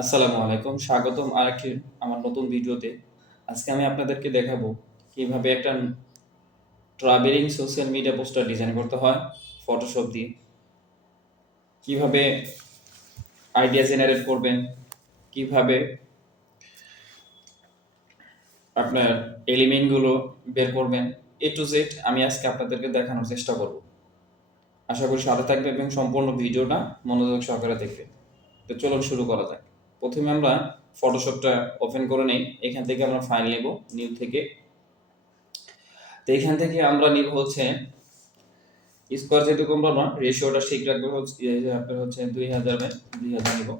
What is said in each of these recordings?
আসসালামু আলাইকুম, স্বাগতম আরেকটি আমার নতুন ভিডিওতে। আজকে আমি আপনাদেরকে দেখাবো কিভাবে একটা travelling social media poster design করতে হয় ফটোশপ দিয়ে। কিভাবে আইডিয়া জেনারেট করবেন, কিভাবে আপনার এলিমেন্টগুলো বের করবেন, এ টু জেড আমি আজকে আপনাদেরকে দেখানোর চেষ্টা করব। আশা করি সাথে থাকবে এবং সম্পূর্ণ ভিডিওটা মনোযোগ সহকারে দেখবেন। তো চলুন শুরু করা যাক। প্রথমে আমরা ফটোশপটা ওপেন করে নেই। এখান থেকে আমরা ফাইল নেব, নিউ থেকে। তো এখান থেকে আমরা নিব হচ্ছে স্কোয়ার, যেহেতু কমবো না, রেশিওটা ঠিক রাখবো হচ্ছে আপনার হচ্ছে 2000/2000 নিব।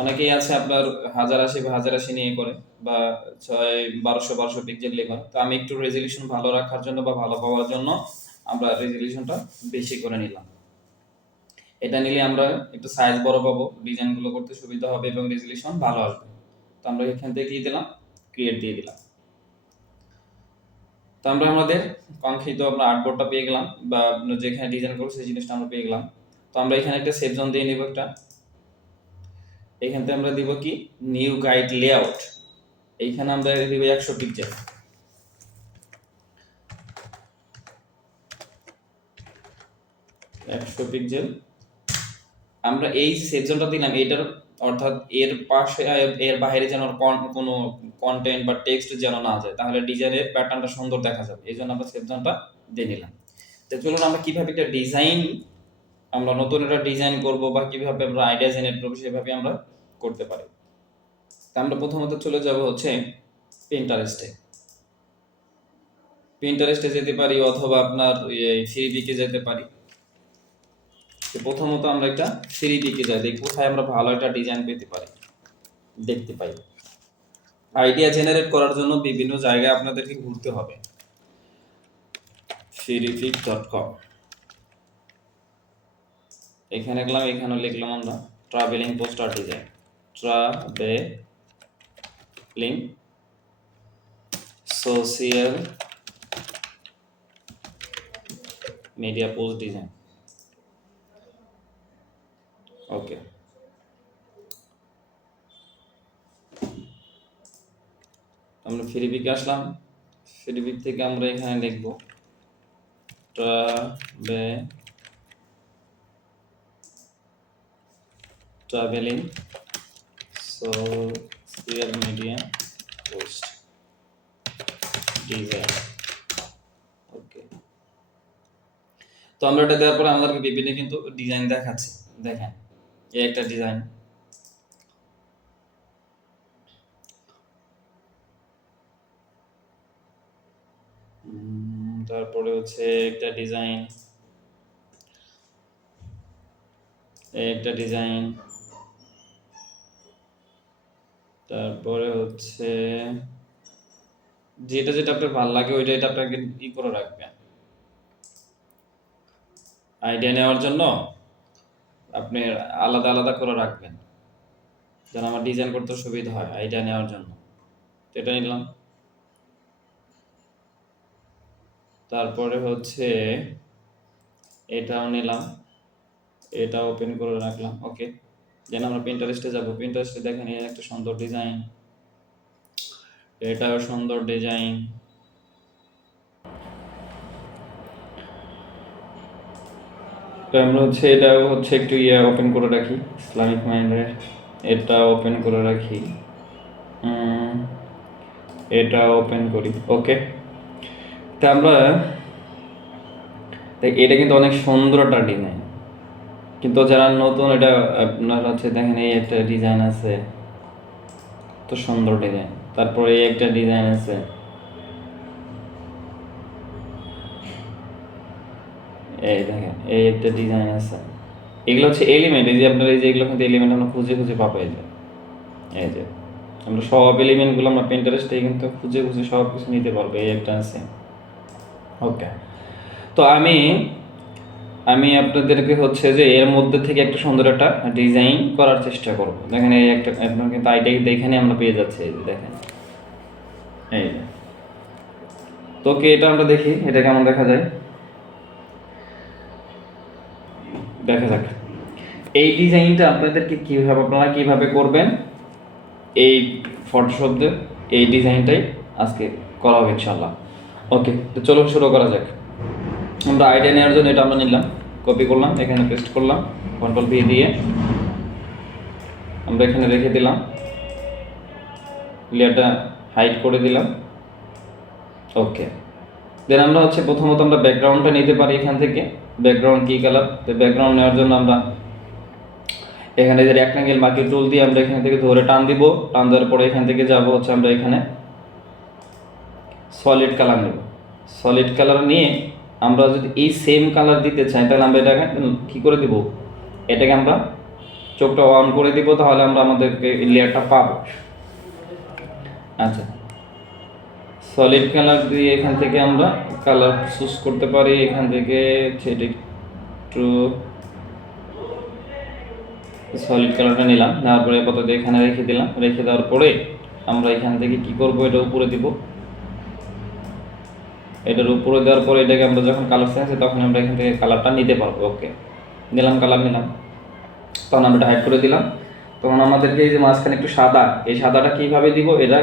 অনেকেই আছে আপনার 1080 বা 1080 নিয়ে করে, বা 1200 পিক্সেল নিয়ে করে। তো আমি একটু রেজলিউশন ভালো রাখার জন্য বা ভালো পাওয়ার জন্য আমরা রেজলিউশনটা বেশি করে নিলাম। এটা নিলে আমরা একটু সাইজ বড় পাবো, ডিজাইনগুলো করতে সুবিধা হবে এবং রেজলিউশন ভালো আসবে। তো আমরা এখান থেকে কি দিলাম, ক্রিয়েট দিয়ে দিলাম। তো আমরা আমাদের কাঙ্ক্ষিত আমরা আর্টবোর্ডটা পেয়ে গেলাম, বা যেখানে ডিজাইন করবো সেই জিনিসটা আমরা পেয়ে গেলাম। তো আমরা এখানে একটা সেভ জোন দিয়ে নিব একটা। এখান থেকে আমরা দিব কি, নিউ গাইড লেআউট। এইখানে আমরা দিব 100 পিক্সেল। আমরা এই সেভ জোনটা দিলাম, এটার অর্থাৎ এর পাশে এর বাইরে যেন কোনো কন্টেন্ট বা টেক্সট যেন না যায়, তাহলে ডিজাইনের প্যাটার্নটা সুন্দর দেখা যাবে। এই জন্য আমরা সেভ জোনটা দিয়ে নিলাম। তো চলুন আমরা কিভাবে একটা ডিজাইন, আমরা নতুন একটা ডিজাইন করব বা কিভাবে আমরা আইডিয়া জেনারেট করবো সেভাবে আমরা করতে পারি। তা আমরা প্রথমত চলে যাব হচ্ছে পিন্টারেস্টে। পিন্টারেস্টে যেতে পারি অথবা আপনার ফ্রিবিকে যেতে পারি। তো প্রথমত আমরা একটা ফ্রিবিকে যাই, দেখি কোথায় আমরা ভালো একটা ডিজাইন পেতে পারি, দেখতে পাই। আইডিয়া জেনারেট করার জন্য বিভিন্ন জায়গায় আপনাদেরকে ঘুরতে হবে। freepik.com, এখানে গেলাম, এখানে লিখলাম আমরা travelling poster design, travelling social media post design. Okay, আমরা ফ্রিবিকে আসলাম। ফ্রিবিক থেকে আমরা এখানে লিখব travelling social media post design. Okay, তো আমরা এটা দেওয়ার পরে আমাদেরকে বিভিন্ন কিন্তু ডিজাইন দেখাচ্ছে। দেখেন, এই একটা ডিজাইন, তারপরে হচ্ছে একটা ডিজাইন, একটা ডিজাইন, তারপরে হচ্ছে যেটা যেটা আপনার ভালো লাগে ওইটা এটা আপনাকে ই করে রাখবেন। আইডিয়া নেওয়ার জন্য আপনি আলাদা আলাদা করে রাখবেন, যেন আমার ডিজাইন করতে সুবিধা হয় আইডিয়া নেওয়ার জন্য। তো এটা নিলাম। তারপরে হচ্ছে এটাও নিলাম, এটা ওপেন করে রাখলাম। ওকে, যেন আমরা পিন্টারেস্টে যাব। পিন্টারেস্টে দেখেন এই একটা সুন্দর ডিজাইন, এটাও সুন্দর ডিজাইন। তো আমরা হচ্ছে এটাও হচ্ছে একটু ওপেন করে রাখি, ইসলামিক মাইন্ডের এটা ওপেন করে রাখি, এটা ওপেন করি। ওকে, তা আমরা এটা কিন্তু অনেক সুন্দর একটা ডিজাইন, কিন্তু যারা নতুন, এটা আপনার হচ্ছে দেখেন এই একটা ডিজাইন আছে, তো সুন্দর ডিজাইন। তারপরে এই একটা ডিজাইন আছে, এই দেখেন এই একটা ডিজাইন আছে। এগুলো হচ্ছে এলিমেন্ট, এই যে আপনার এই যে এগুলো কিন্তু এলিমেন্ট আমরা খুঁজে খুঁজে পাবো। এই যে আমরা সব এলিমেন্টগুলো আমরা পিন্টারেস্টে কিন্তু খুঁজে খুঁজে সব কিছু নিতে পারবো। এই একটা আছে। ওকে, তো আমি আপনাদেরকে হচ্ছে যে এর মধ্যে থেকে একটা সুন্দর একটা ডিজাইন করার চেষ্টা করব। দেখেন এই একটা আপনার কিন্তু আইডিয়া দেখেনে আমরা পেয়ে যাচ্ছি। এই যে দেখেন, এই তো কি এটা আমরা দেখি এটা কেমন দেখা যায়, দেখা যাক। এই ডিজাইনটা আপনারা কিভাবে করবেন, এই ফটোশপে এই ডিজাইনটাই আজকে করা হবে ইনশাল্লাহ। ওকে, তো চলো শুরু করা যাক। আমরা আইডিয়া নেওয়ার জন্য এটা আমরা নিলাম, কপি করলাম, এখানে পেস্ট করলাম, কন্ট্রোল ভি দিয়ে আমরা এখানে রেখে দিলাম, লেয়ারটা হাইড করে দিলাম। ওকে, দেন আমরা প্রথমত আমরা ব্যাকগ্রাউন্ডটা নিতে পারি এখান থেকে। ব্যাকগ্রাউন্ড কি কালার, তো ব্যাকগ্রাউন্ড নেওয়ার জন্য আমরা এখানে যে রেক্ট্যাঙ্গেল মার্কিং টুল দিয়ে আমরা এখান থেকে ধরে টান দিব। টান দেওয়ার পরে এখান থেকে যাব আমরা এখানে সলিড কালার নেব। সলিড কালার নিয়ে আমরা যদি এই সেম কালার দিতে চাই তাহলে আমরা এটাকে কী করে দিব, এটাকে আমরা চোখটা অন করে দিব, তাহলে আমরা আমাদেরকে লেয়ারটা পাবো। আচ্ছা, সলিড কালার দিয়ে এখান থেকে আমরা কালার চুজ করতে পারি। এখান থেকে সেটা একটু সলিড কালারটা নিলাম, নেওয়ার পরে আপাতত এখানে রেখে দিলাম। রেখে দেওয়ার পরে আমরা এখান থেকে কি করব, এটা উপরে দিব। এটার উপরে দেওয়ার পরে এটাকে আমরা যখন কালার চেঞ্জ হয় তখন আমরা এখান থেকে কালারটা নিতে পারবো। ওকে, নিলাম, কালার নিলাম, তখন আমরা এটা হাইড করে দিলাম। তখন আমাদেরকে এই যে মাঝখানে একটু সাদা, এই সাদাটা কীভাবে দিব, এটা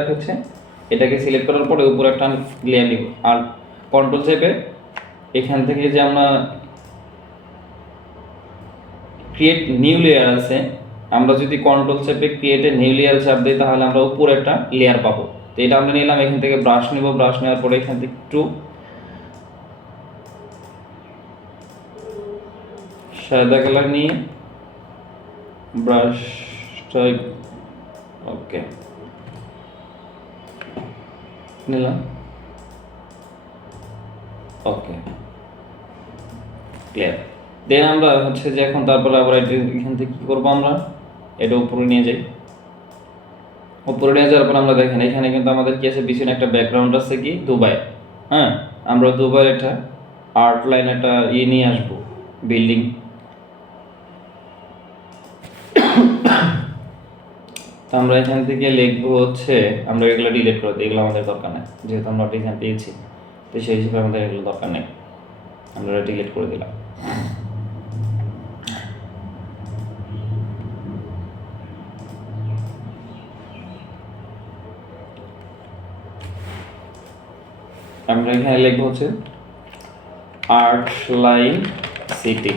এটাকে সিলেক্ট করার পরে উপরে একটা লেয়ার নিব, আর কন্ট্রোল চেপে এখান থেকে যে আমরা ক্রিয়েট নিউ লেয়ার আছে, আমরা যদি কন্ট্রোল চেপে ক্রিয়েট এ নিউ লেয়ার চাপ দিই তাহলে আমরা উপরে একটা লেয়ার পাবো। তো এটা আমরা নিলাম, এখান থেকে ব্রাশ নিব। ব্রাশ নেওয়ার পরে এখান থেকে একটু সাদা কালার নিয়ে ব্রাশটা ওকে নিলাম। ওকে, ক্লিয়ার। দেন আমরা যে এখন তারপরে আবার এখান থেকে কী করবো, আমরা এটা উপরে নিয়ে যাই। উপরে নিয়ে যাওয়ার পর আমরা দেখেন এখানে কিন্তু আমাদের কি আছে, পিছনে একটা ব্যাকগ্রাউন্ড আছে কি দুবাই। হ্যাঁ, আমরা দুবাই একটা আর্ট লাইন একটা নিয়ে আসবো, বিল্ডিং। তো আমরা এখান থেকে লিখবো আমরা এগুলো ডিলিট করে দিই, এগুলো আমাদের দরকার নেই, যেহেতু আমরা ডিজাইন পেয়েছি, তো সেই হিসেবে আমাদের এগুলো দরকার নেই, আমরা ডিলিট করে দিলাম। আমরা এখানে লিখবো art line city.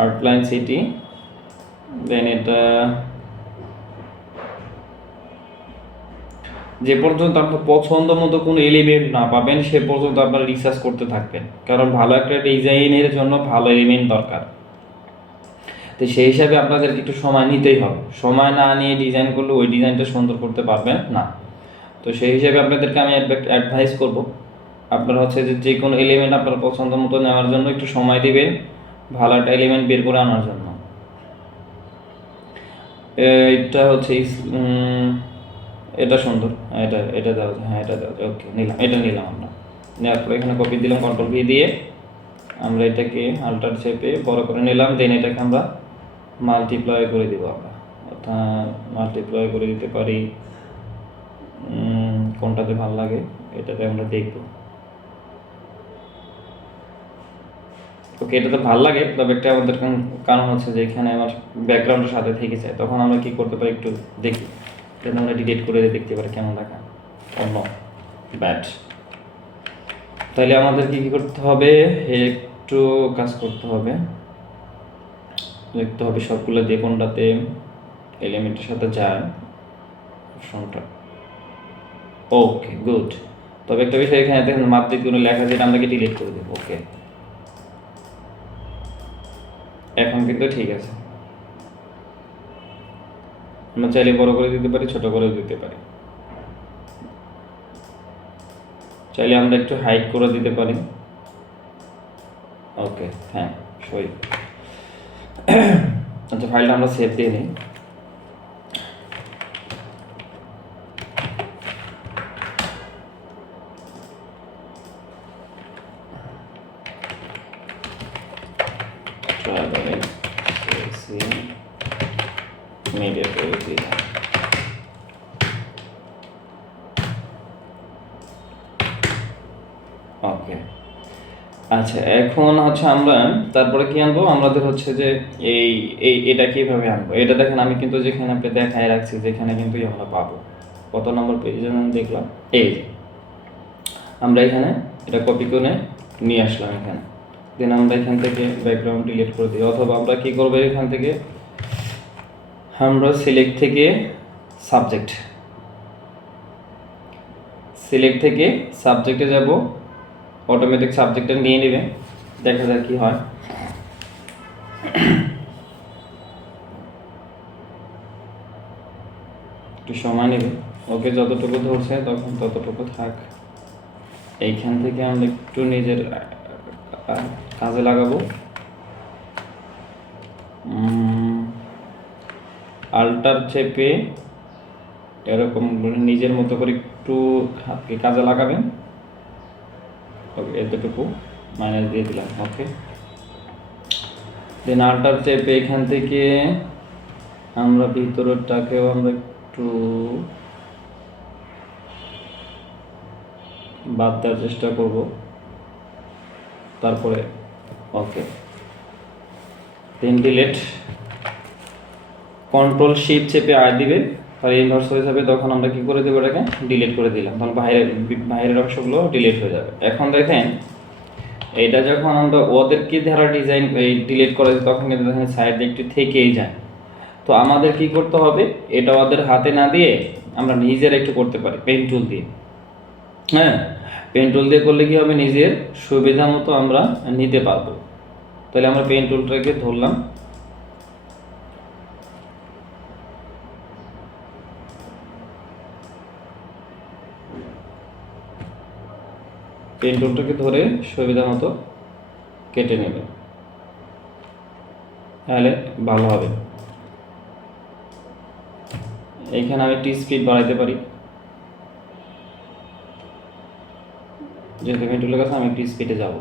Art line city, then এটা যে পর্যন্ত আপনার পছন্দ মতো কোনো এলিমেন্ট না পাবেন সে পর্যন্ত আপনারা রিসার্চ করতে থাকবেন, কারণ ভালো একটা ডিজাইনের জন্য ভালো এলিমেন্ট দরকার। তো সেই হিসাবে আপনাদেরকে একটু সময় নিতেই হবে, সময় না নিয়ে ডিজাইন করলে ওই ডিজাইনটা সুন্দর করতে পারবেন না। তো সেই হিসাবে আপনাদেরকে আমি অ্যাডভাইস করব, আপনারা যে কোনো এলিমেন্ট আপনার পছন্দ মতো নেওয়ার জন্য একটু সময় দিবেন, ভালো একটা এলিমেন্ট বের করে আনার জন্য। এটা এটা সুন্দর, এটা দেওয়া যায়, হ্যাঁ এটা দেওয়া যায়। ওকে, নিলাম, এটা নিলাম আমরা। নেওয়ার পরে এখানে কপি দিলাম, কন্ট্রোল ভি দিয়ে আমরা এটাকে আল্টার চেপে বড় করে নিলাম। দেন এটাকে আমরা মাল্টিপ্লাই করে দিব, আমরা অর্থাৎ মাল্টিপ্লাই করে দিতে পারি। কোনটাতে ভালো লাগে এটাতে আমরা দেখব। ওকে, এটাতে ভালো লাগে, তবে একটা আমাদের কারণ যে এখানে আমার ব্যাকগ্রাউন্ডের সাথে থেকে যায়, তখন আমরা কি করতে পারি একটু দেখি, এটা আমরা ডিলিট করে দেখতে পারি কেমন দেখা অন্য ব্যাড। তাহলে আমাদের কি করতে হবে, একটু কাজ করতে হবে, দেখতে হবে সবগুলো দিয়ে কোনটাতে এলিমেন্টের সাথে যায় অপশনটা। ওকে, গুড। তবে একটা বিষয় এখানে দেখুন মাত্রিক কোনো লেখা যেটা আমরা ডিলিট করে দেবো। ওকে, এখন কিন্তু ঠিক আছে। আমরা চাইলে বড় করে দিতে পারি, ছোট করে দিতে পারি, চাইলে আমরা একটু হাইড করে দিতে পারি। ওকে, হ্যাঁ সই। আচ্ছা, ফাইলটা আমরা সেভ দিয়ে নিই। media করে দিলাম। ওকে। আচ্ছা, এখন হচ্ছে আমরা তারপরে কি আনবো আমাদের হচ্ছে যে এই এটা কিভাবে আনবো, এটা দেখেন আমি কিন্তু যেখানে আপনি দেখায় রাখছি যেখানে কিন্তু আমরা পাবো। কত নম্বর পেজে আমি দেখলাম, এই যে আমরা এখানে এটা কপি করে নিয়ে আসলাম এখানে। দেন আমরা এখান থেকে ব্যাকগ্রাউন্ড ডিলিট করে দিই, অথবা আমরা কি করবো এখান থেকে আমরা সিলেক্ট থেকে সাবজেক্টে যাব, অটোমেটিক সাবজেক্টটা নিয়ে নেবে, দেখা যাক কি হয়। একটু সময় নেবে, ওকে যতটুকু ধরছে তখন ততটুকু থাক। এইখান থেকে আমরা একটু নিজের কাজে লাগাবো। আল্টার চেপে এরকম নিজের মতো করে একটু হাতকে কাজে লাগাবেন। ওকে, এতটুকু মাইনাস দিয়ে দিলাম। ওকে, দেন আল্টার চেপে এখান থেকে আমরা ভিতরটাকেও আমরা একটু বাদ দেওয়ার চেষ্টা করব। তারপরে ওকে, দেন ডিলিট, কন্ট্রোল শিফট চেপে আর দিবে, আর ইনভার্স হয়ে যাবে। তখন আমরা কি করে দেবো, এটাকে ডিলিট করে দিলাম, তখন বাইরের অংশগুলো ডিলিট হয়ে যাবে। এখন দেখেন এইটা যখন আমরা ওদেরকে ধারা ডিজাইন এই ডিলিট করে দিই তখন কিন্তু দেখেন সাইড দিয়ে একটু থেকেই যায়। তো আমাদের কি করতে হবে, এটা ওদের হাতে না দিয়ে আমরা নিজের একটু করতে পারি পেন টুল দিয়ে। হ্যাঁ, পেন টুল দিয়ে করলে কি হবে, নিজের সুবিধা মতো আমরা নিতে পারবো। তাহলে আমরা পেন টুলটাকে ধরলাম, পেন টুলটাকে ধরে সুবিধা মতো কেটে নেবে, তাহলে ভালো হবে। এইখানে আমি টি স্পিড বাড়াইতে পারি, যেহেতু পেন টুলের কাছে আমি টি স্পিডে যাব।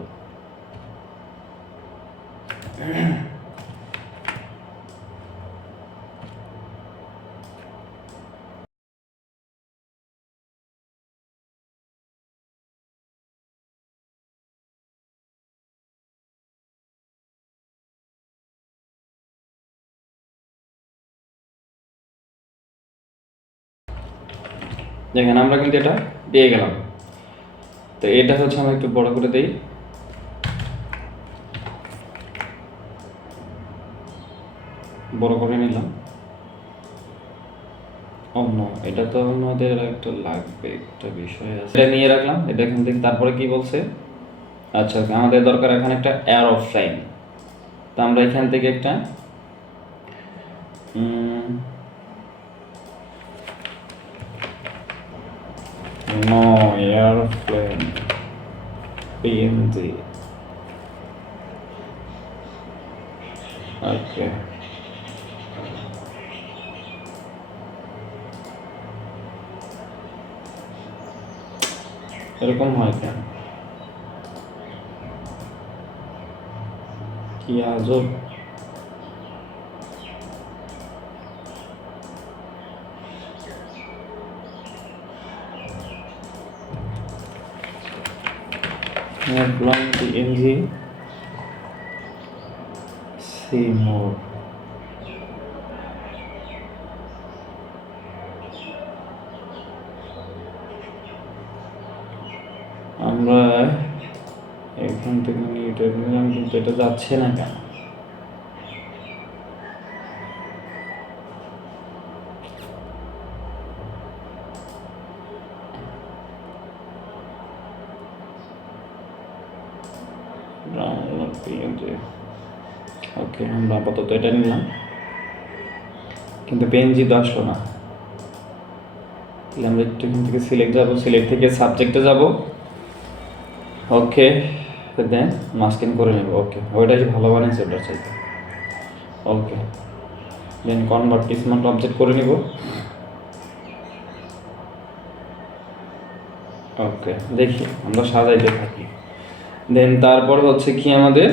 দেখেন আমরা কিন্তু এটা পেয়ে গেলাম। তো এটা হচ্ছে আমরা একটু বড় করে দেই, বড় করে নিলাম। ও নো, এটা তো আমাদের একটা লাগবে, একটা বিষয় আছে, এটা নিয়ে রাখলাম। এটা এখান থেকে তারপরে কি বলছে, আচ্ছা আমাদের দরকার এখানে একটা অ্যারো ফ্রেম। তো আমরা এখান থেকে একটা নো এয়ারপ্লেন পিএনজি, ওকে, এরকম হয় কেন, কি আজব। এয়ারপ্লেন পিএনজি সি মোড, আমরা এখান থেকে নিয়ে এটা নিলাম, কিন্তু এটা যাচ্ছে না কেন। ওকে, আমরা আপাতত এটা নিলাম, কিন্তু পেনজি তো আসলো না। তাহলে আমরা একটু এখান থেকে সিলেক্ট যাবো, সিলেক্ট থেকে সাবজেক্টে যাব। ওকে, দেন মাস্কিং করে নেব। ওকে, ওইটাই ভালো বানিয়েছে ওটার চাইতে। ওকে, দেন কনভার্ট স্মার্ট অবজেক্ট করে নিব। ওকে, দেখি আমরা সাজাইতে থাকি। দেন তারপরে হচ্ছে কি আমাদের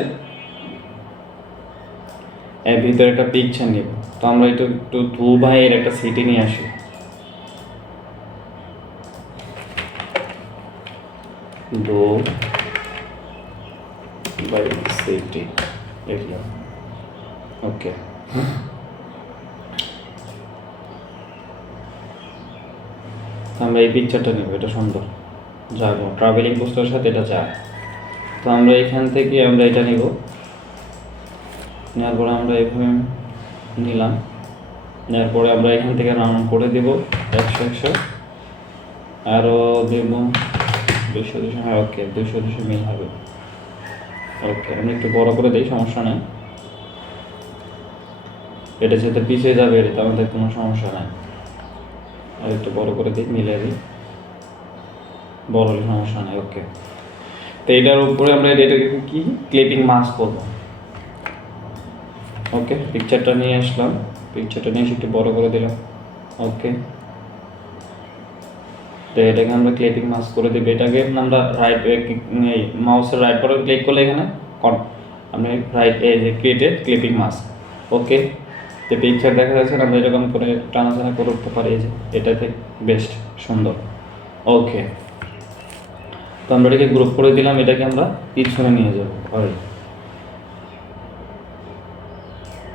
এর ভিতরে একটা পিকচার নিব। তো আমরা একটু দুবাইয়ের একটা সিটি নিয়ে আসি। By safety area. ওকে, আমরা এই পিকচারটা নেব, এটা সুন্দর, যাবো ট্রাভেলিং পোস্টারের সাথে এটা যায়। তো আমরা এখান থেকে আমরা এটা নিব, নেওয়ার পরে আমরা এভাবে নিলাম, নেওয়ার পরে আমরা এখান থেকে রাউন্ড করে দেব 100 আরও দেব 200 হ্যাঁ ওকে 200 মিল হবে। ওকে, আমি একটু বড় করে দিই, সমস্যা নেই, এটা যেহেতু পিছিয়ে যাবে এটা আমাদের কোনো সমস্যা নাই। আর একটু বড় করে দিই, মিলিয়ে দিই, বড় হলে সমস্যা নেই। ওকে, তো এটার উপরে আমরা এটাকে কি ক্লিপিং মাস্ক করবো। ওকে, পিকচারটা নিয়ে আসলাম, পিকচারটা নিয়ে এসে একটু বড় করে দিলাম। ওকে, তো এটাকে আমরা ক্লিপিং মাস্ক করে দেবো। এটাকে আমরা রাইট মাউসের রাইট বাটন ক্লিক করলে এখানে আপনি রাইট এই যে ক্রিয়েটেড ক্লিপিং মাস্ক। ওকে, তো পিকচার দেখা যাচ্ছে আমরা এরকম করে টানাটানা করে উঠতে পারি, এই যে এটাতে বেস্ট সুন্দর। ওকে, তো আমরা এটাকে গ্রুপ করে দিলাম, এটাকে আমরা পিছনে নিয়ে যাবো।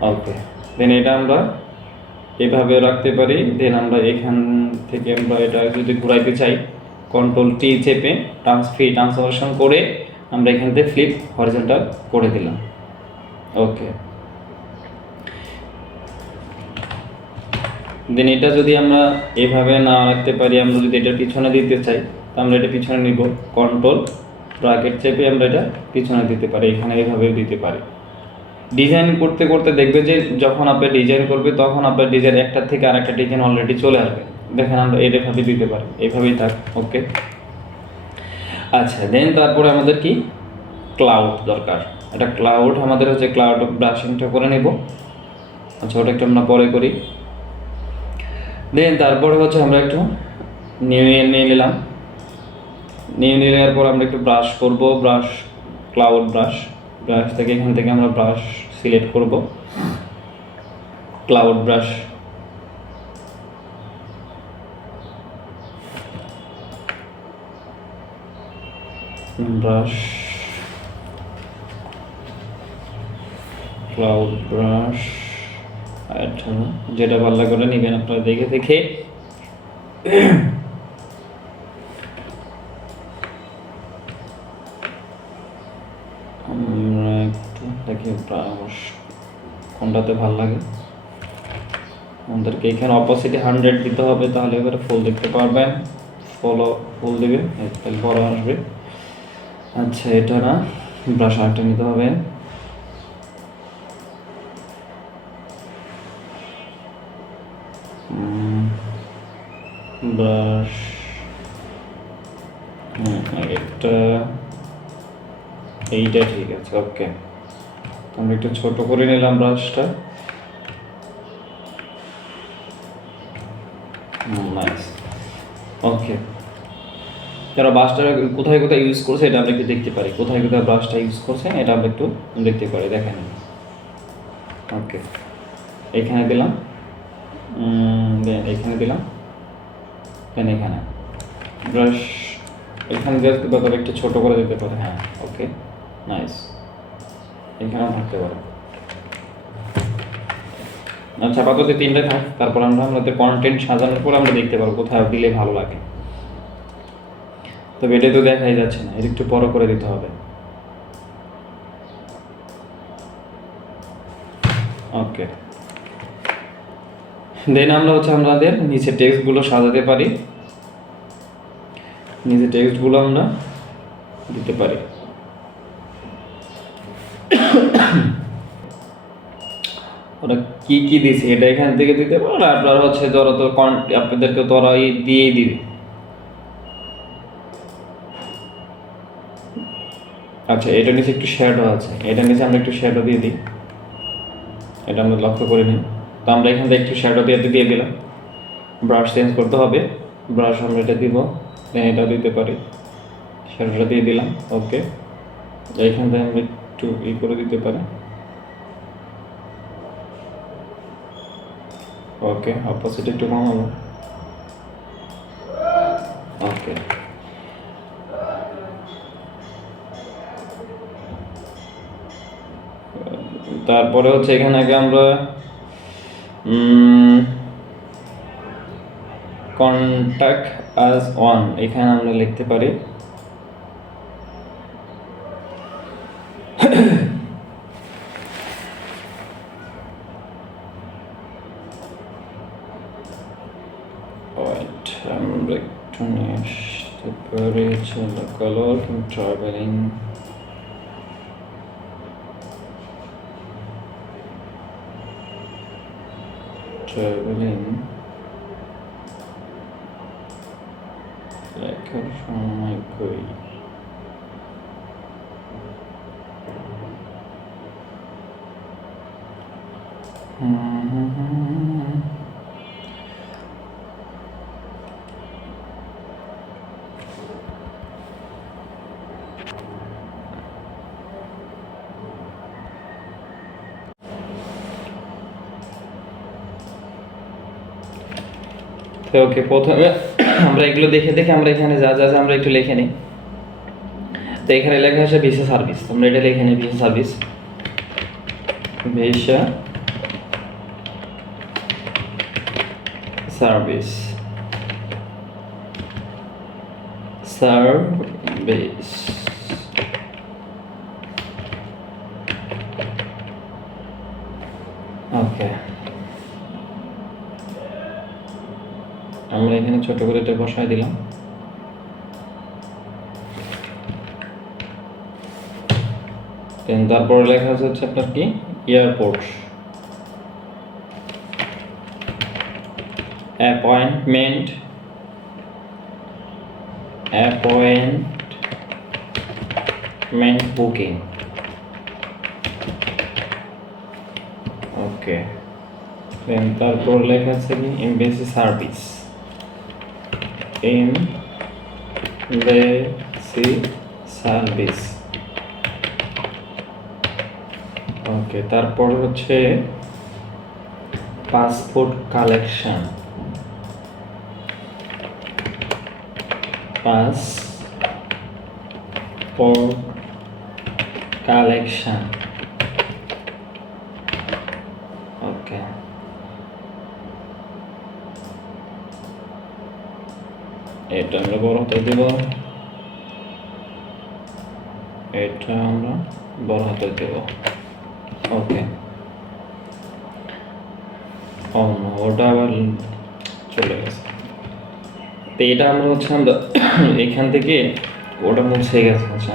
ওকে, দেন এটা আমরা এভাবে রাখতে পারি। দেন আমরা এখান থেকে আমরা এটা যদি ঘুরাইতে চাই, কন্ট্রোল টি চেপে ট্রান্সফরমেশন করে আমরা এখান থেকে ফ্লিপ হরিজন্টাল করে দিলাম। ওকে, দেন এটা যদি আমরা এভাবে না রাখতে পারি, আমরা যদি এটা পিছনে দিতে চাই, তো আমরা এটা পিছনে নিব, কন্ট্রোল ব্র্যাকেট চেপে আমরা এটা পিছনে দিতে পারি, এখানে এভাবেও দিতে পারি। ডিজাইন করতে করতে দেখবে যে যখন আপনি ডিজাইন করবে তখন আপনার ডিজাইন একটা থেকে আর একটা ডিজাইন অলরেডি চলে আসবে। দেখেন আমরা এইভাবে দিতে পারি, এইভাবেই থাক। ওকে, আচ্ছা, দেন তারপরে আমাদের কি ক্লাউড দরকার, একটা ক্লাউড আমাদের হচ্ছে ক্লাউড ব্রাশিংটা করে নেব। আচ্ছা, ওটা একটু আমরা পরে করি। দেন তারপরে হচ্ছে আমরা একটু নিয়ে নিলাম, নিয়ে নেওয়ার পর আমরা একটু ব্রাশ করব, ব্রাশ ক্লাউড ব্রাশ থেকে এখান থেকে আমরা ব্রাশ সিলেক্ট করব, cloud brush. Brush cloud brush যেটা ভালো করে নেবেন আপনারা দেখে দেখে। আমরা একটু দেখি ব্রাশ কোনটাতে ভালো লাগে। আমাদেরকে এখানে অপোজিটে 100 দিতে হবে, তাহলে এবারে ফুল দেখতে পারবেন, ফুল দেবে, তাহলে বড় আসবে। আচ্ছা, এটা না, ব্রাশ আরেকটা নিতে হবে। ব্রাশ এটা এইটা ঠিক আছে। ওকে, আমি একটু ছোট করে নিলাম ব্রাশটা। নাইস। ওকে, যারা ব্রাশটা কোথায় কোথায় ইউজ করছে এটা আমরা একটু দেখতে পারি, কোথায় কোথায় ব্রাশটা ইউজ করছে এটা আমরা একটু দেখতে পারি, দেখেন। ওকে, এখানে দিলাম, এখানে দিলাম, দেন এখানে ব্রাশ এখানে দিতে পারে, একটু ছোট করে দিতে পারে। হ্যাঁ, ওকে, নাইস, এখানেও থাকতে পারে। আচ্ছা, আপাতত 3টা থাক, তারপর আমরা আমাদের কন্টেন্ট সাজানোর পর আমরা দেখতে পারবো কোথাও দিলে ভালো লাগে। তবে এটা তো দেখাই যাচ্ছে না, এটা একটু বড় করে দিতে হবে। ওকে, দেন আমরা হচ্ছে আমাদের নিচে টেক্সটগুলো সাজাতে পারি, নিচে টেক্সটগুলো আমরা দিতে পারি। ওরা কি কি দিছে এটা এখান থেকে দিতে পারো, আপনারা হচ্ছে ধরো তো আপনাদেরকে তো ওরা দিয়েই দিবে। আচ্ছা, এটা নিচে একটু শ্যাডো আছে, এটা নিচে আমরা একটু শ্যাডো দিয়ে দিই, এটা আমরা লক্ষ্য করে নিই। তো আমরা এখান থেকে একটু শ্যাডো দিয়ে দিলাম। ব্রাশ চেঞ্জ করতে হবে, ব্রাশ আমরা এটা দিব, দেন এটা দিতে পারি, শ্যাডোটা দিয়ে দিলাম। ওকে, এইখান থেকে আমরা একটু করে দিতে পারি। ওকে, অপোজিট একটু কমাবো। ওকে, তারপরে হচ্ছে এখানে আগে আমরা কন্ট্যাক্ট আস ওয়ান এখানে আমরা লিখতে পারি আমরা একটু নিয়ে আসতে পারি চলো কালার ট্রাভেলিং লেখার সময় কই তো ওকে প্রথমে আমরা এগুলো দেখে দেখে আমরা এখানে যা যা আমরা একটু লিখে নিই তো এখানে লেখা আছে ভিসা সার্ভিস আমরা এটা লিখে নিই visa service visa service service ওকে আমরা এখানে ছোট করে এটা বসায় দিলাম তারপর লেখা হচ্ছে আপনার কি এয়ারপোর্ট অ্যাপয়েন্টমেন্ট বুকিং ওকে তারপর লেখা আছে কি এমবেসি সার্ভিস এমবেসি সার্ভিস ওকে তারপর হচ্ছে পাসপোর্ট কালেকশন ওকে এটা আমরা বড় হাতে দেব এটা আমরা বড় হাতে দেব ওকে ওটা আবার চলে গেছে তো এটা আমরা হচ্ছে আমরা এখান থেকে ওটা মুছে গেছে হচ্ছে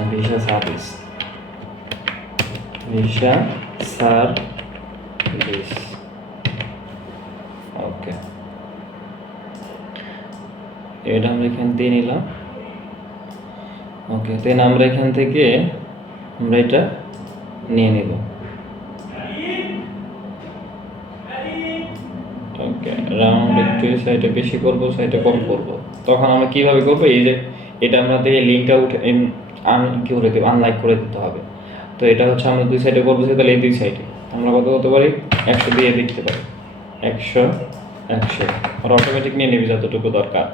ভিসা সার্ভিস ওকে এটা আমরা এখান দিয়ে নিলাম ওকে দেন আমরা এখান থেকে আমরা এটা নিয়ে নিব ওকে রাউন্ড একটু সাইডে বেশি করব সাইডে কম করব তখন আমরা কিভাবে করব এই যে এটা আমরা দিয়ে লিংকটা উঠে কি করে দেব আনলাইক করে দিতে হবে তো এটা হচ্ছে আমরা দুই সাইডে করবো তাহলে এই দুই সাইডে আমরা কত করতে পারি 100 দিয়ে দেখতে পারি 100 আর অটোমেটিক নিয়ে নেবে যতটুকু দরকার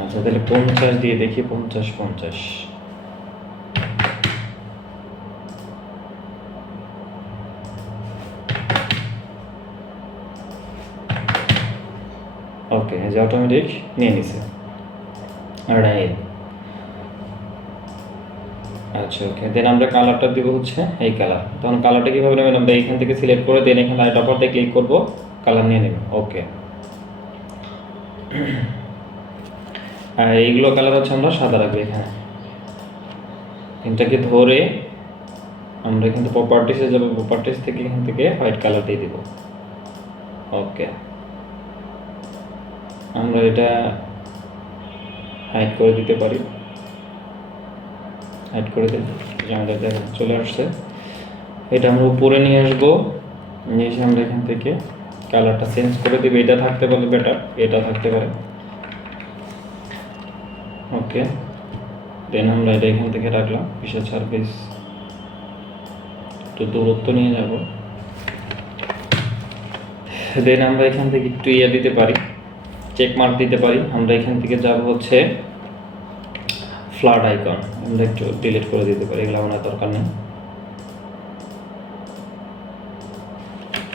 আচ্ছা তাহলে 50 দিয়ে দেখি 50 ওকে এই যে অটোমেটিক নিয়ে নিছে রাইট আচ্ছা ওকে দেন আমরা কালারটা দিব হচ্ছে এই কালার তখন কালারটা কিভাবে নেবেন আমরা এখান থেকে সিলেক্ট করে দেন এখানে রাইট অপরতে ক্লিক করব কালার নিয়ে নেব ওকে আর এইগুলো কালার হচ্ছে আমরা সাদা রাখবো এখানে এটাকে ধরে আমরা এখান থেকে প্রপার্টিসে যাব প্রপার্টিস থেকে এখান থেকে হোয়াইট কালার দিয়ে দিব ওকে আমরা এটা হাইড করে দিতে পারি হাইড করে দিলে আমাদের দেখা চলে আসছে এটা আমরা উপরে নিয়ে আসবো নিয়ে এসে আমরা এখান থেকে কালারটা চেঞ্জ করে দেব এটা থাকতে পারে বেটার এটা থাকতে পারে ওকে দেন আমরা এটা এখান থেকে রাখলাম ভিসা সার্ভিস একটু দূরত্ব নিয়ে যাব দেন আমরা এখান থেকে একটু দিতে পারি চেক মার্ক দিতে পারি আমরা এখান থেকে যাব হচ্ছে ফ্ল্যাট আইকন আমরা একটু ডিলিট করে দিতে পারি এগুলো আমার দরকার নেই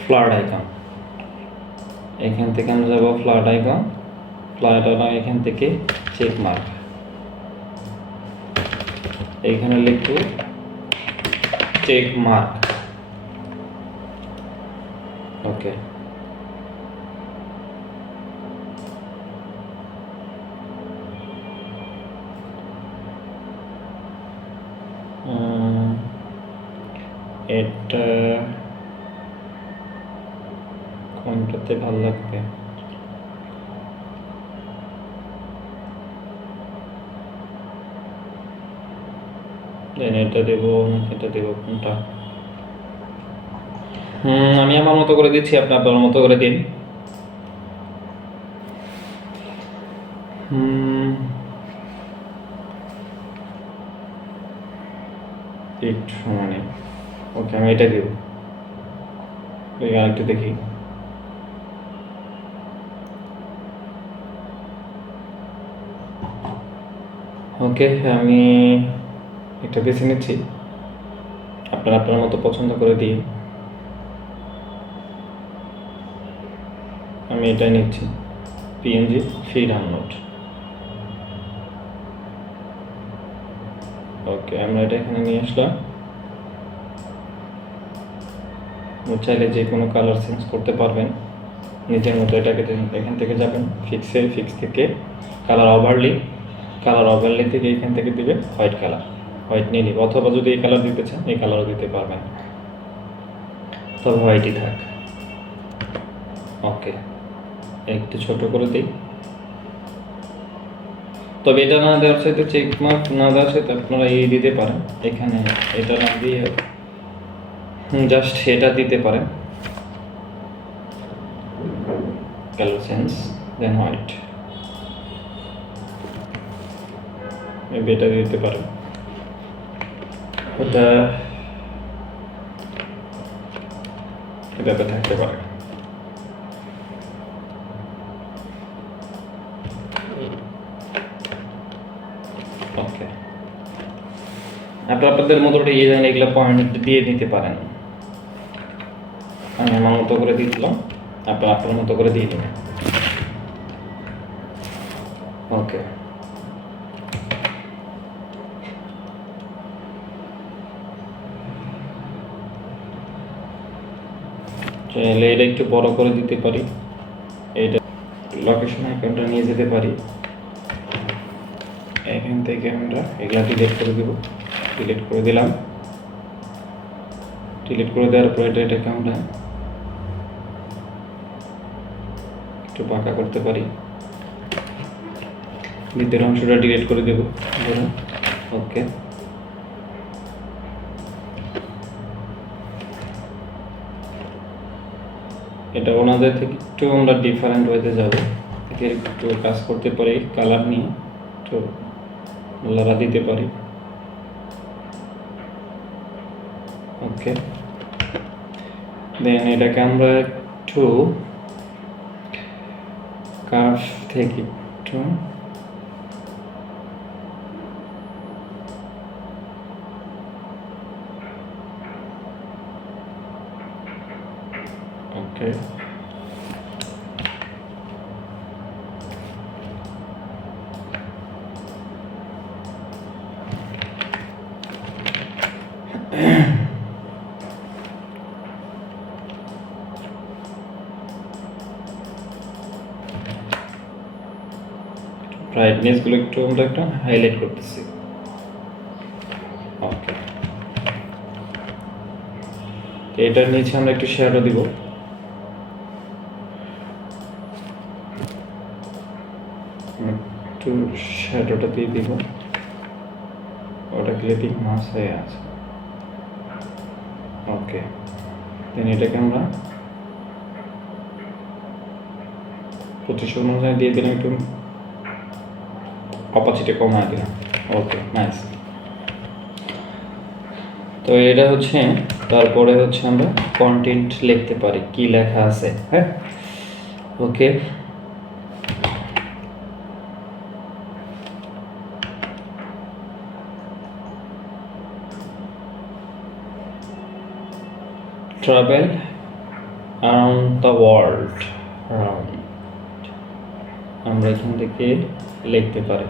ফ্ল্যাট আইকন, এখান থেকে আমরা যাব ফ্ল্যাট আইকন, ফ্ল্যাট আইকন এখান থেকে চেক মার্ক, এইখানে লিখব চেক মার্ক। ওকে, এটা কোনটাতে ভালো লাগবে? দেন এটা দেব, এটা দেব, কোনটা? আমি আমার মতো করে দিচ্ছি, আপনি আপনার মতো করে দিন। একটু মানে ওকে, আমি এটা দেব। আরেকটু দেখি। ওকে, আমি এটা বেছে নিচ্ছি, আপনার আপনার মতো পছন্দ করে দিই। আমি এটাই নিচ্ছি, পিএনজি ফ্রি ডাউনলোড। ওকে, আমরা এটা এখানে নিয়ে আসলাম। চাইলে যে কোনো কালার চেঞ্জ করতে পারবেন নিজের মতো। এটাকে এখান থেকে যাবেন ফিক্সে, ফিক্স থেকে কালার ওভারলি থেকে এখান থেকে দিবেন হোয়াইট কালার, হোয়াইট নিয়ে নিব, অথবা যদি এই কালার দিতে চান এই কালারও দিতে পারবেন, তবে হোয়াইটই থাক। ওকে, একটু ছোট করে দিই। তবে এটা না দেওয়ার সাথে, চেক মার্ক না দেওয়ার সাথে আপনারা এই দিতে পারেন, এখানে এটা না দিয়ে জাস্ট এটা দিতে পারেন, কালার চেঞ্জ দেন হোয়াইট, এটা দিতে পারেন। এটা এটাতে থাকতে পারে। ওকে, আপনাদের মতো ইয়ে জানেন, এগুলো পয়েন্ট দিয়ে নিতে পারেন। আমি আমার মতো করে দিয়ে দিলাম, আপনার মতো করে দিয়ে দেবেন। ওকে, চাইলে এটা একটু বড় করে দিতে পারি, এইটা লোকেশন আইকনটা নিয়ে যেতে পারি, এখান থেকে আমরা এগুলা ডিলিট করে দেব। ডিলিট করে দিলাম। ডিলিট করে দেওয়ার পর এটাকে আমরা একটু বাঁকা করতে পারি, ভিতরের অংশটা ডিলিট করে দেব। ওকে, এটা ওনাদের থেকে একটু আমরা ডিফারেন্ট ওয়েতে যাব, একটু কাজ করতে পারি, কালার নিয়ে একটু লারা দিতে পারি। ওকে, দেন এটাকে আমরা একটু কার্ভ থেকে একটু ওকে, ব্রাইটনেসগুলো একটু আমরা একটা হাইলাইট করতেছি। ওকে, এটার নিচে আমরা একটু শ্যাডো দিব। একটু শ্যাডোটা দিয়ে দিব, ওটা ক্লিপিং মাস হয়ে আছে। ওকে, দেন এটাকে আমরা 25 অনুযায়ী দিয়ে দিলাম, একটু অপাসিটি কমায় দিলাম। ওকে, নাইস। তো এটা হচ্ছে, তারপরে হচ্ছে আমরা কন্টেন্ট লিখতে পারি, কি লেখা আছে। হ্যাঁ, okay, travel around the world, around, আমরা এখান থেকে লিখতে পারি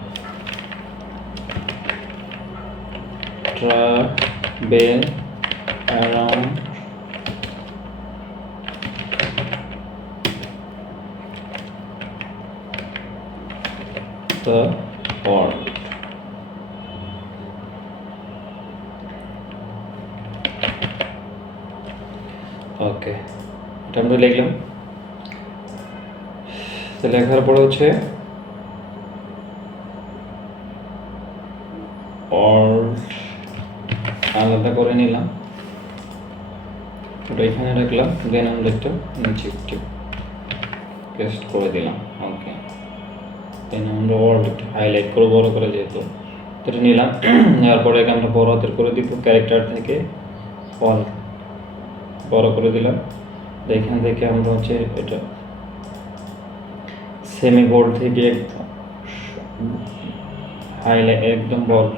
travel around the world. Okay, এটা আমরা লিখলাম। তো লেখার পরে হচ্ছে আলাদা করে নিলাম, ওটা এখানে রাখলাম, দেন আমরা একটা নিচে একটু পেস্ট করে দিলাম। ওকে, দেন আমরা ওয়ার্ল্ড একটু হাইলাইট করে বড় করে যেহেতু এটা নিলাম, নেওয়ার পরে এখানটা বড় হাতের করে দিব, ক্যারেক্টার থেকে ফল বড় করে দিলাম। এখান থেকে আমরা হচ্ছে এটা সেমি বোল্ড থেকে একদম হাইলাইট একদম বোল্ড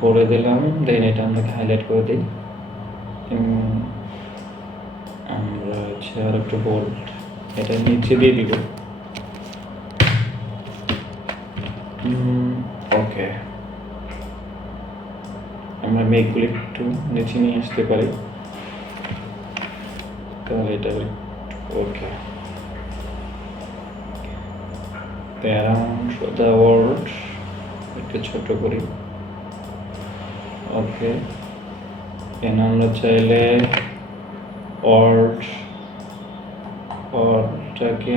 করে দিলাম, দেন এটা আমরা হাইলাইট করে দিই। আমরা হচ্ছে আর একটু বোল্ড এটা নিচে দিয়ে দিব। ওকে, আমরা মেঘগুলি একটু নিচে নিয়ে আসতে পারি, তাহলে এটা ওকে। অ্যারাউন্ড দ্য ওয়ার্ল্ড একটু ছোট করি। ওকে, এখানে আমরা চাইলে ওয়ার্ল্ডটাকে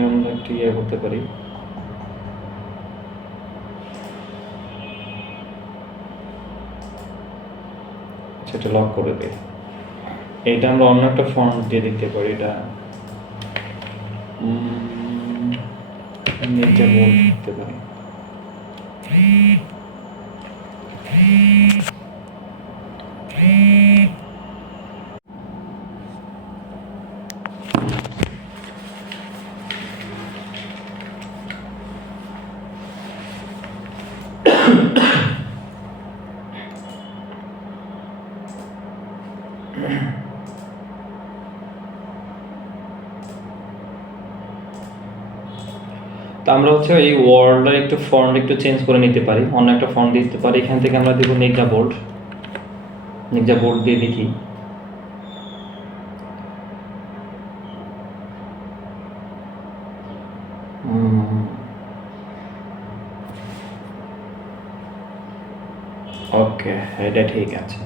আমরা একটু ইয়ে করতে পারি, সেটা লক করে দিই। এইটা আমরা অন্য একটা ফন্ট দিয়ে দিতে পারি, এটা নিচে বোল্ড দিতে পারি। তো আমরা হচ্ছে এই ওয়ার্ডের একটু ফন্ট একটু চেঞ্জ করে নিতে পারি, অন্য একটা ফন্ট দিতে পারি। এখান থেকে আমরা দেবো নিনজা বোল্ড দিয়ে দেখি। ওকে, এটা ঠিক আছে।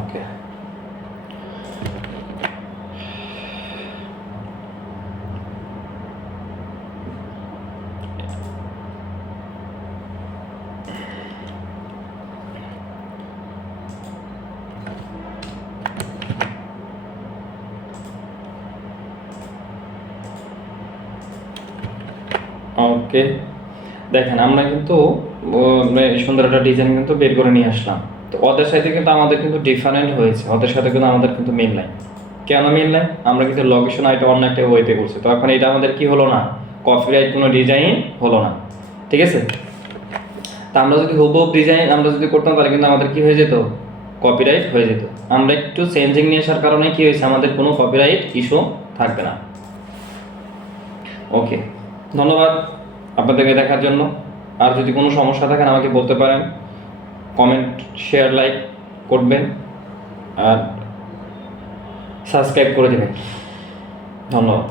ওকে, ওকে, দেখেন আমরা কিন্তু সুন্দর একটা ডিজাইন কিন্তু বের করে নিয়ে আসলাম। তো ওদের সাথে কিন্তু আমাদের কিন্তু ডিফারেন্ট হয়েছে, ওদের সাথে কিন্তু আমাদের কিন্তু মিল নাই। কেন মিল নাই? আমরা কিন্তু লোকেশন এটা অন্য একটা ওয়েতে করছি, তো এখন এটা আমাদের কি হলো না, কপিরাইট কোনো ডিজাইন হলো না, ঠিক আছে? তা আমরা যদি হুবহু ডিজাইন আমরা যদি করতাম তাহলে কিন্তু আমাদের কি হয়ে যেত, কপিরাইট হয়ে যেত। আমরা একটু চেঞ্জিং নিয়ে আসার কারণে কি হয়েছে, আমাদের কোনো কপিরাইট ইস্যু থাকবে না। ওকে, ধন্যবাদ আপনাদেরকে দেখার জন্য। আর যদি কোনো সমস্যা থাকেন আমাকে বলতে পারেন, কমেন্ট, শেয়ার, লাইক করবেন আর সাবস্ক্রাইব করে দেবেন। ধন্যবাদ।